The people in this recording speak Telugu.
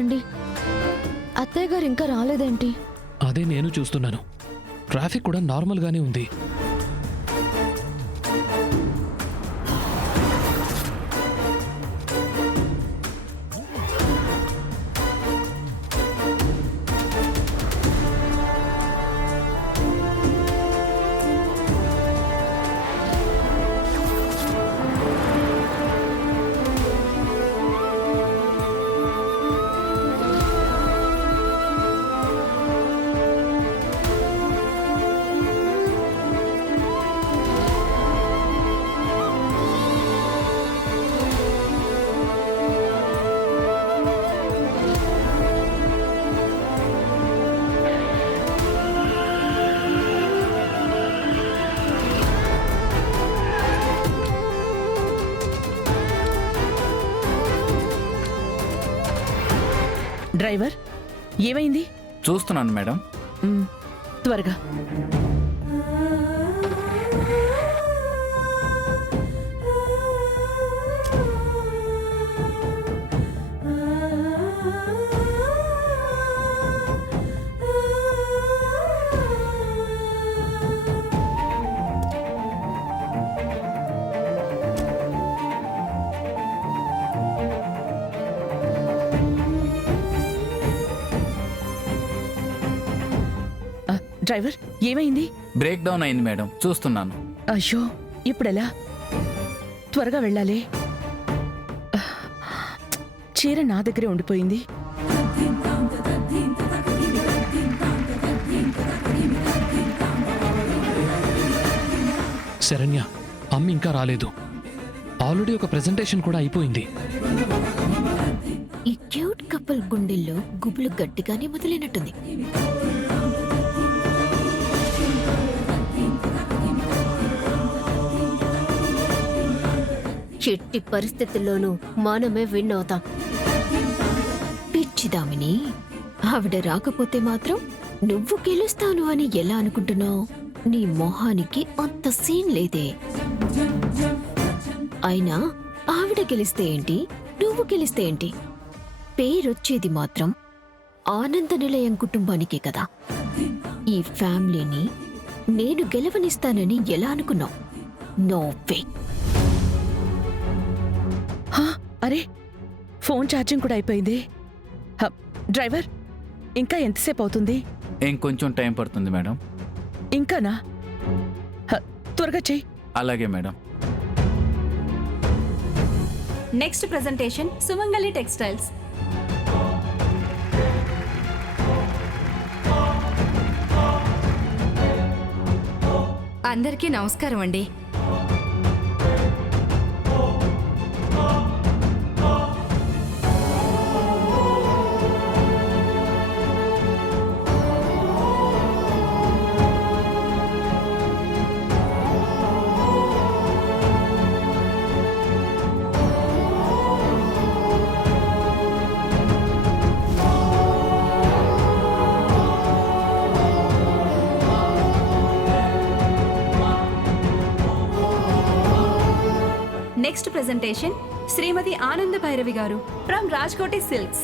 ఏవండి, అత్తయ్య గారు ఇంకా రాలేదేంటి? అదే నేను చూస్తున్నాను. ట్రాఫిక్ కూడా నార్మల్గానే ఉంది. డ్రైవర్, ఏమైంది? చూస్తున్నాను మేడం. త్వరగా. డ్రైవర్, ఏమైంది? బ్రేక్ డౌన్ అయింది మేడం, చూస్తున్నాను. అయ్యో, ఇప్పుడెలా? త్వరగా వెళ్ళాలి. చీర నా దగ్గరే ఉండిపోయింది. శరణ్య, అమ్మ ఇంకా రాలేదు. ఆల్రెడీ ఒక ప్రెజెంటేషన్ కూడా అయిపోయింది. ఈ క్యూట్ కపుల్ గుండెల్లో గుబులు గట్టిగానే మొదలైనట్టుంది. చెట్టి పరిస్థితుల్లోనూ మనమే విన్ అవుతాం. పిచ్చిదామిని, ఆవిడ రాకపోతే మాత్రం నువ్వు గెలుస్తాను అని ఎలా అనుకుంటున్నావు? నీ మొహానికి అంత సీన్ లేదే. అయినా ఆవిడ గెలిస్తే ఏంటి, నువ్వు గెలిస్తే ఏంటి? పేరొచ్చేది మాత్రం ఆనంద నిలయం కుటుంబానికే కదా. ఈ ఫ్యామిలీని నేను గెలవనిస్తానని ఎలా అనుకున్నావు? No way. అరే, ఫోన్ ఛార్జింగ్ కూడా అయిపోయింది. డ్రైవర్, ఇంకా ఎంతసేపు అవుతుంది? ఇంకొంచెం టైం పడుతుంది మేడం. ఇంకానా? త్వరగా చెయ్యి. అలాగే మేడం. నెక్స్ట్ ప్రెజెంటేషన్ సుమంగళి టెక్స్టైల్స్. అందరికీ నమస్కారం అండి. నెక్స్ట్ ప్రెజెంటేషన్ శ్రీమతి ఆనంద భైరవి గారు ఫ్రమ్ రాజ్కోటి సిల్క్స్.